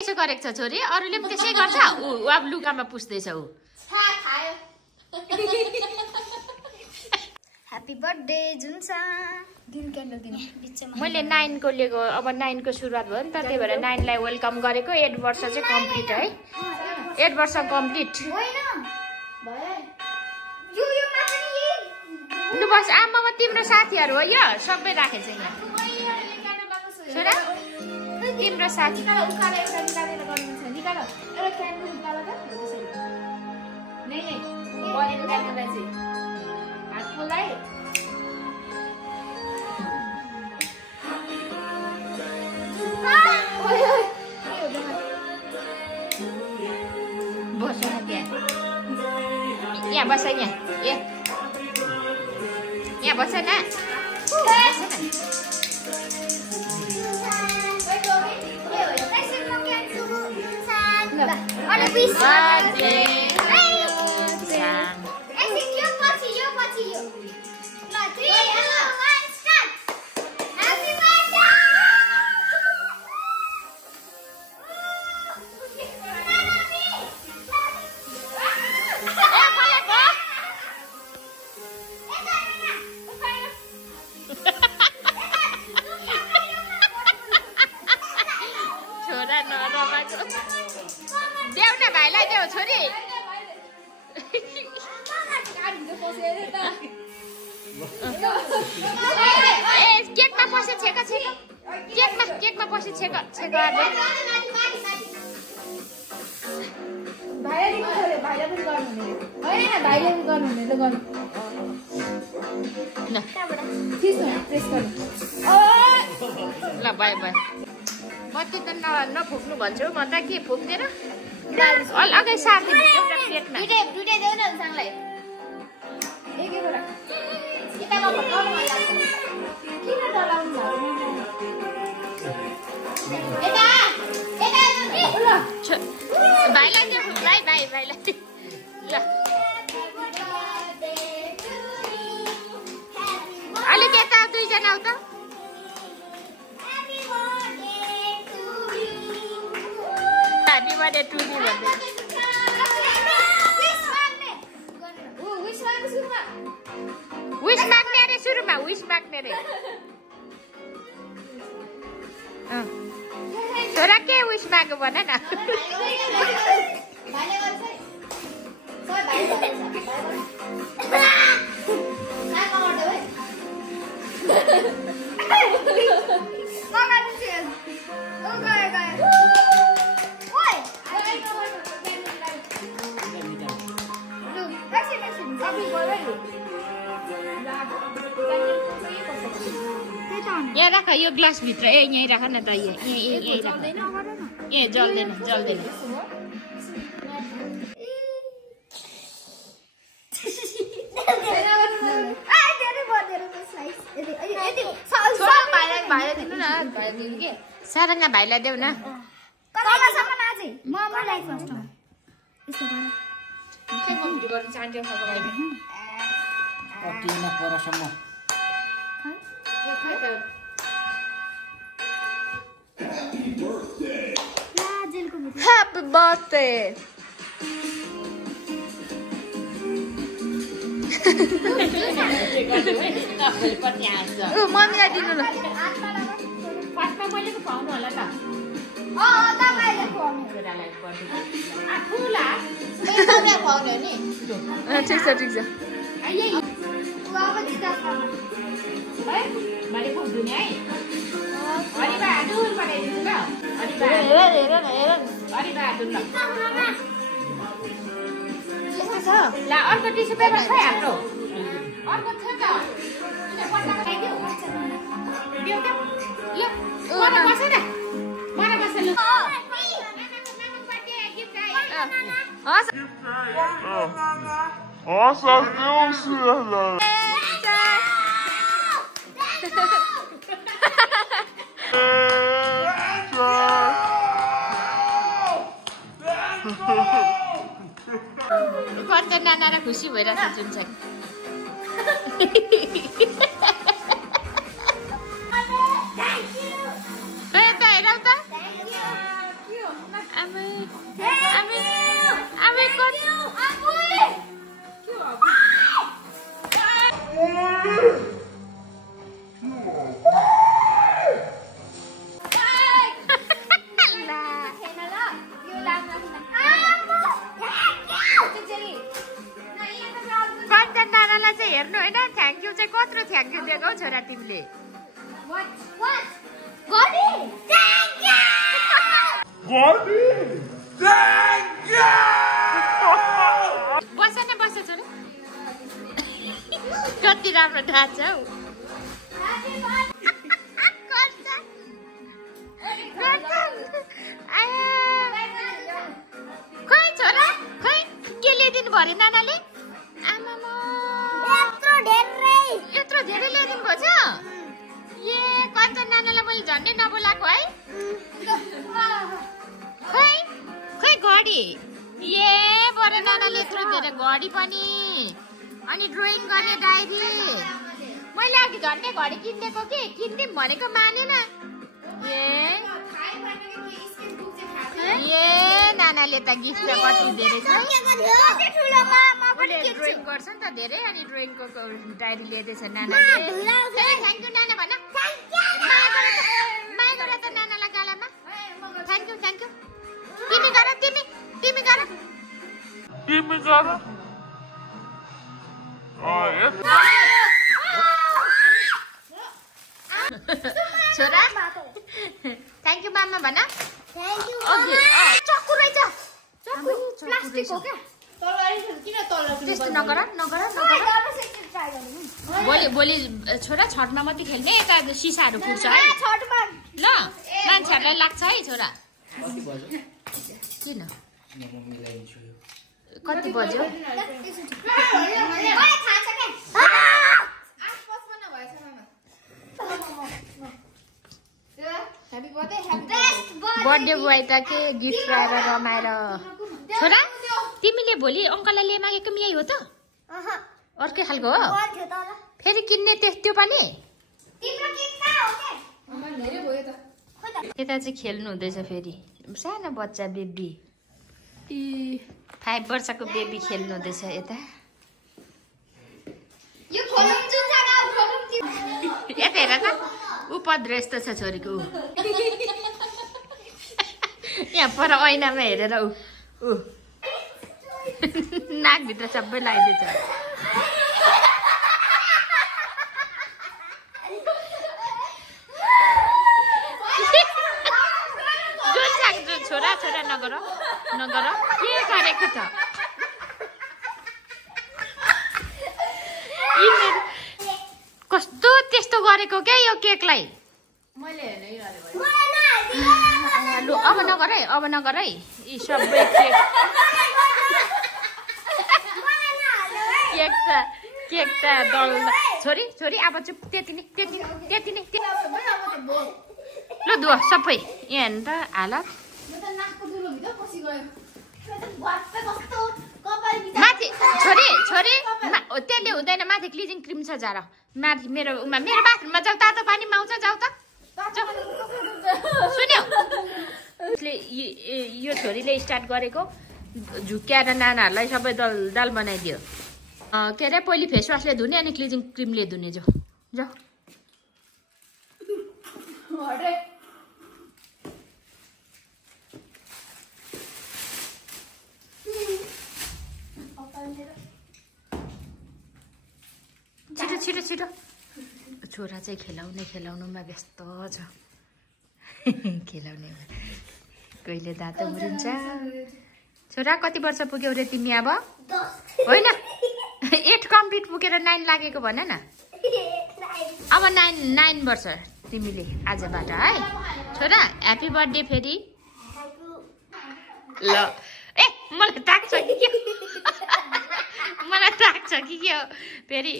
त्यसो गरेको छ छोरी अरूले पनि त्यसै गर्छ उ अब लुगामा पुस्दैछ उ ह्यापी बर्थडे जुन्सा दिन क्यान्डल दिन बिचमा मैले 9 को लिएको अब 9 को सुरुवात भयो नि त त्यही भएर 9 लाई वेलकम गरेको 8 वर्ष चाहिँ कम्प्लिट है 8 वर्ष कम्प्लिट होइन यो मात्र लु बस आमामा तिम्रो साथीहरु हो यो सबै राखेछ यहाँ छोरा तिम्रो साथी उकालो एउटा निकालेर गर्नु छ निकाल एउटा क्यान्डल निकाल त त्यसरी नै बलेर क्यान्डललाई चाहिँ हात फुलाई बस यहाँ बस यहाँ यहाँ बस न केकमा पसे छेका ल बाई बाई बत्ती त नफुक्नु भन्छु म त के फुक्दैन अलगै सार्दिनु एउटा प्लेटमा दुईटै देऊ न सांगलाई एक एकवटा किताबमा भर्काउनु मन लाग्छ किन डलाउनु भाइलाई चाहिँ फुक्लाई भाइलाई ल अलिक यता दुईजना आउ त ह्यापी बर्थडे टु यु भन्दै विश माग्ने अरे सुरुमा विश माग्ने अरे छोरा के विश माग्यो भन न यहाँ राख यो ग्लास भित्र यहीँ राख न त यहीँ राख ए जल्दैन सारङ्गा भाइलाई देऊ न Happy birthday! मम्मीलाई दिनु ल फर्स्टमा मैले पो खुवाउनु होला त तपाईले खुवाउनु खुवाउनु नि ठिक छ मैले पुग्छु नि है हरिबहादुर बनाइदिन्छु ल हरिबहादुर ल अर्को टिस्यु पेपर छ हाम्रो अर्को छ त नाना खुसी भइरहेको छ जुन चाहिँ आमै आमै आमै कति नानालाई चाहिँ हेर्नु होइन थ्याङ्क यू चाहिँ कत्रो थ्याङ्क यू दिएको छोरा तिमीले बस न बस छोरा कति राम्रो ढाँछ हौ खै छोरा खै के ल्याइदिनु भयो नानाले यत्रो धेरै ल्याइदिनु भएको छ ए कञ्चन नानालाई मैले झन्डै नबोलाएको है खै खै घडी ए बरु नानाले यत्रो धेरै घडी पनि अनि ड्रइङ गर्ने डायरी मैले अघि झन्डै घडी किनिदिएको कि किनिदिउँ भनेको मानेन ए नानाले त गिफ्ट त कति धेरै छ ड्रइङ गर्छ नि त धेरै अनि ड्रइङको डायरी ल्याइदिएछ नानाले थ्याङ्क यू नाना भन माया गर त नानालाई गालामा थ्याङ्क यू तिमी गर तिमी गर छोरा थ्याङ्क यू मामा भन चक्कु रहेछ प्लास्टिक हो क्या त्यस्तो नगर भोलि छोरा छठमा मात्रै खेल्ने यता सिसाहरू फुट्छ है ल मान्छेहरूलाई लाग्छ है छोरा किन कति बज्यो बर्थडे बोय त के गिफ्ट ल्याएर रमाएर छोरा तिमीले भोलि अङ्कललाई लिए मागेको यही हो त अर्कै खालको हो फेरि किन्ने त्यो पनि यता चाहिँ खेल्नु हुँदैछ फेरि सानो बच्चा बेबी 5 वर्षको बेबी खेल्नु हुँदैछ यता यता हेर त उपद्रो यस्तो छ छोरीको यहाँ पर ऐनामा हेरेर ऊ नाकभित्र सबै लगाइदिन्छ छोरा छोरा नगर के गरेको छ कस्तो त्यस्तो गरेको क्या यो केकलाई अब नगर है यी सबै केक त दल छोरी अब चुप त्यति नै ल दुवा सबै यहाँ हेर्नु त हालत माथि छोरी त्यसले हुँदैन माथि क्लिजिङ क्रिम छ जार माथि मेरो बाथरुममा जाऊ तातो पानीमा आउँछ जाऊ त सुन्यो यो छोरीले स्टार्ट गरेको झुक्क्याएर नानाहरूलाई सबै दाल बनाइदियो के अरे पहिले फेस वासले धुने अनि क्लिजिङ क्रिमले धुने जाऊ छिटो छोरा चाहिँ खेलाउनुमा व्यस्त छ खेलाउनेमा कहिले दाँत उम्रिन्छ छोरा कति वर्ष पुग्यौ रे तिमी अब होइन 8 कम्प्लिट पुगेर 9 लागेको भन न अब 9 वर्ष तिमीले आजबाट है छोरा ह्यापी बर्थडे फेरि ल ए मलाई ताक्छ कि के हो फेरि